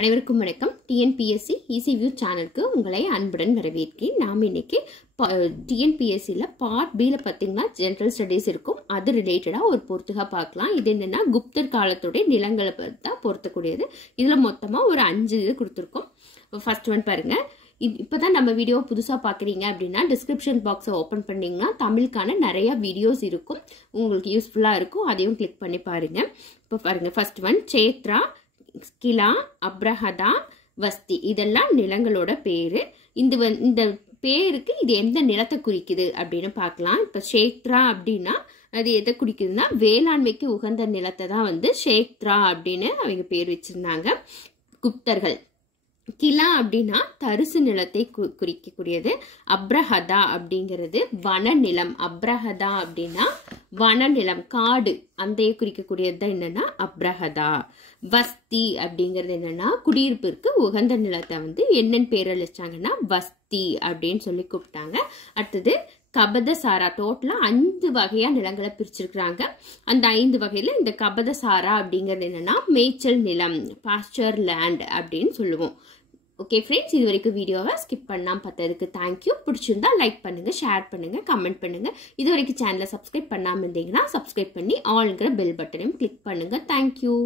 அனைவருக்கும் வணக்கம். TNPSC easy view சேனலுக்கு உங்களை அன்புடன் வரவேற்கிறேன். நாம் இன்னைக்கு டிஎன்பிஎஸ்சியில் பார்ட் பியில் பார்த்தீங்கன்னா ஜென்ரல் ஸ்டடீஸ் இருக்கும். அது ரிலேட்டடாக ஒரு பொறுத்துகா பார்க்கலாம். இது என்னென்னா குப்தர் காலத்துடைய நிலங்களை தான் பொருத்தக்கூடியது. இதில் மொத்தமாக ஒரு 5 இது கொடுத்துருக்கோம். ஃபர்ஸ்ட் ஒன் பாருங்கள். இப்போ தான் நம்ம வீடியோ புதுசாக பார்க்குறீங்க அப்படின்னா டிஸ்கிரிப்ஷன் பாக்ஸை ஓப்பன் பண்ணிங்கன்னா தமிழுக்கான நிறையா வீடியோஸ் இருக்கும், உங்களுக்கு யூஸ்ஃபுல்லாக இருக்கும். அதையும் கிளிக் பண்ணி பாருங்கள். இப்போ பாருங்கள், ஃபர்ஸ்ட் ஒன் சேத்ரா, கிலா, அப்ரஹதா, வஸ்தி இதெல்லாம் நிலங்களோட பேரு. இந்த பேருக்கு இது எந்த நிலத்தை குறிக்குது அப்படின்னு பார்க்கலாம். இப்போ ஷேத்ரா அப்படின்னா அது எதை குறிக்குதுன்னா வேளாண்மைக்கு உகந்த நிலத்தை தான் ஷேத்ரா அப்படின்னு அவங்க பேர் வச்சிருந்தாங்க குப்தர்கள். கிலா அப்படின்னா தரிசு நிலத்தை குறிக்கக்கூடியது. அப்ரஹதா அப்படிங்கிறது வனநிலம். அப்ரஹதா அப்படின்னா வனநிலம், காடு, அந்த குறிக்கக்கூடியது தான் என்னன்னா அப்ரஹதா. வஸ்தி அப்படிங்கிறது என்னன்னா குடியிருப்பிற்கு உகந்த நிலத்தை என்னன்னு பேர் அழிச்சாங்கன்னா வஸ்தி அப்படின்னு சொல்லி கூப்பிட்டாங்க. அடுத்தது கபதசாரா. டோட்டலா 5 வகையா நிலங்களை பிரிச்சிருக்கிறாங்க. அந்த 5 வகையில இந்த கபதசாரா அப்படிங்கிறது என்னன்னா மேய்ச்சல் நிலம், பாஸ்டர் லேண்ட் அப்படின்னு சொல்லுவோம். ஓகே ஃப்ரெண்ட்ஸ், இது வரைக்கும் வீடியோவை ஸ்கிப் பண்ணாமல் பார்த்ததுக்கு தேங்க்யூ. பிடிச்சிருந்தா லைக் பண்ணுங்க, ஷேர் பண்ணுங்க, கமெண்ட் பண்ணுங்க. இது வரைக்கும் சேனலை சப்ஸ்கிரைப் பண்ணாமல் இருந்தீங்கன்னா சப்ஸ்கிரைப் பண்ணி ஆல்ங்கிற பெல் பட்டனையும் கிளிக் பண்ணுங்க. தேங்க்யூ.